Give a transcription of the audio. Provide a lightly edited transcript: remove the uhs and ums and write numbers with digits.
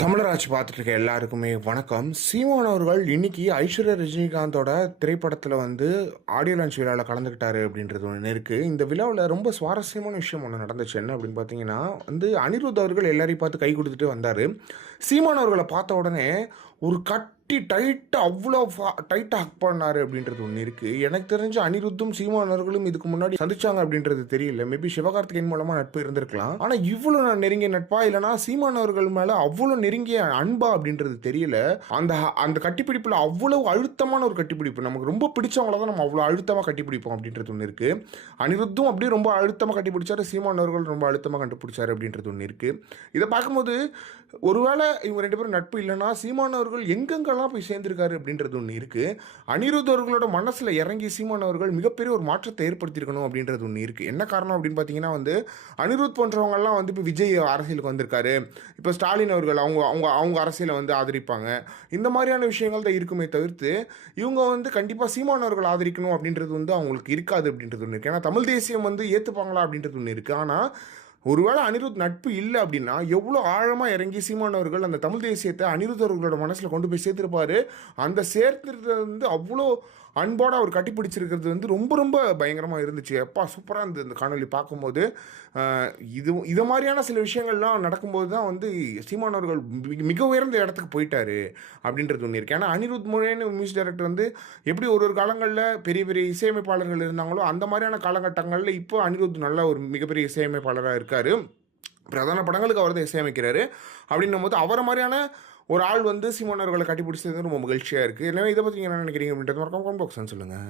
தமிழராட்சி பார்த்துட்டு இருக்க எல்லாருக்குமே வணக்கம். சீமான் அவர்கள் இன்னைக்கு ஐஸ்வர்யா ரஜினிகாந்தோட திரைப்படத்தில் ஆடியோ லான்ச் விழாவில் கலந்துக்கிட்டாரு அப்படின்றது ஒன்று இருக்குது. இந்த விழாவில் ரொம்ப சுவாரஸ்யமான விஷயம் ஒன்று நடந்துச்சு. என்ன அப்படின்னு பார்த்தீங்கன்னா அனிருத் அவர்கள் எல்லாரையும் பார்த்து கை கொடுத்துட்டு வந்தார். சீமான் அவர்களை பார்த்த உடனே ஒரு டைட்டாக அவ்வளோ டைட்டாக ஹக் பண்ணார் அப்படின்றது ஒன்று இருக்குது. எனக்கு தெரிஞ்ச அனிருத்தும் சீமான் அவர்களும் இதுக்கு முன்னாடி சந்திச்சாங்க அப்படின்றது தெரியல. மேபி சிவகார்த்திகேயன் மூலமாக நட்பு இருந்திருக்கலாம். ஆனால் இவ்வளோ நெருங்கிய நட்பா இல்லைனா சீமான் அவர்கள் மேலே அவ்வளோ நெருங்கிய அன்பா அப்படின்றது தெரியல. அந்த அந்த கட்டிப்பிடிப்பில் அவ்வளவு அழுத்தமான ஒரு கட்டிப்பிடிப்பு. நமக்கு ரொம்ப பிடிச்சவங்கள தான் நம்ம அவ்வளோ அழுத்தமாக கட்டிப்பிடிப்போம் அப்படின்றது ஒன்று இருக்குது. அனிருத்தும் அப்படியே ரொம்ப அழுத்தமாக கட்டிப்பிடிச்சாரு, சீமான் அவர்கள் ரொம்ப அழுத்தமாக கண்டுபிடிச்சாரு அப்படின்றது ஒன்று இருக்குது. இதை பார்க்கும்போது ஒருவேளை இவங்க ரெண்டு பேரும் நட்பு இல்லைனா சீமான் அவர்கள் எங்கெங்கெல்லாம் போய் சேர்ந்திருக்காரு அப்படின்றது ஒன்று இருக்குது. அனிருத் அவர்களோட மனசில் இறங்கி சீமான் அவர்கள் மிகப்பெரிய ஒரு மாற்றத்தை ஏற்படுத்தியிருக்கணும் அப்படின்றது ஒன்று இருக்குது. என்ன காரணம் அப்படின்னு பார்த்தீங்கன்னா அனிருத் போன்றவங்கெல்லாம் இப்போ விஜய் அரசியலுக்கு வந்திருக்காரு. இப்போ ஸ்டாலின் அவர்கள் அவங்க அவங்க அவங்க அரசியலை ஆதரிப்பாங்க. இந்த மாதிரியான விஷயங்கள் தான் இருக்குமே தவிர்த்து இவங்க கண்டிப்பாக சீமான் அவர்கள் ஆதரிக்கணும் அப்படின்றது அவங்களுக்கு இருக்காது அப்படின்றது ஒன்று இருக்குது. ஏன்னா தமிழ் தேசியம் ஏற்றுப்பாங்களா அப்படின்றது ஒன்று இருக்குது. ஆனால் ஒருவேளை அனிருத் நட்பு இல்லை அப்படின்னா எவ்வளோ ஆழமாக இறங்கி சீமான் அவர்கள் அந்த தமிழ் தேசியத்தை அனிருத் அவர்களோட மனசில் கொண்டு போய் சேர்த்துருப்பாரு. அந்த சேர்த்துறது அவ்வளோ அன்போடு அவர் கட்டிப்பிடிச்சிருக்கிறது ரொம்ப ரொம்ப பயங்கரமாக இருந்துச்சு. எப்பா சூப்பராக இருந்தது இந்த காணொலி பார்க்கும்போது. இது மாதிரியான சில விஷயங்கள்லாம் நடக்கும்போது தான் சீமான் அவர்கள் மிக உயர்ந்த இடத்துக்கு போயிட்டாரு அப்படின்றது ஒன்று இருக்குது. ஏன்னா அனிருத் முறையான மியூசிக் டைரக்டர் எப்படி ஒரு காலங்களில் பெரிய பெரிய இசையமைப்பாளர்கள் இருந்தாங்களோ அந்த மாதிரியான காலகட்டங்களில் இப்போ அனிருத் நல்ல ஒரு மிகப்பெரிய இசையமைப்பாளராக இருக்கார். பிரதான படங்களுக்கு அவர் தான் இசையமைக்கிறாரு. அப்படின்னும் போது அவரை மாதிரியான ஒரு ஆள் சீமான் அவர்களை கட்டிப்பிடிச்சது ரொம்ப மகிழ்ச்சியாக இருக்குது. எனவே இதை பற்றி என்ன நினைக்கிறீங்க அப்படின்றது மறக்காம கமெண்ட் பாக்ஸ்ன்னு சொல்லுங்கள்.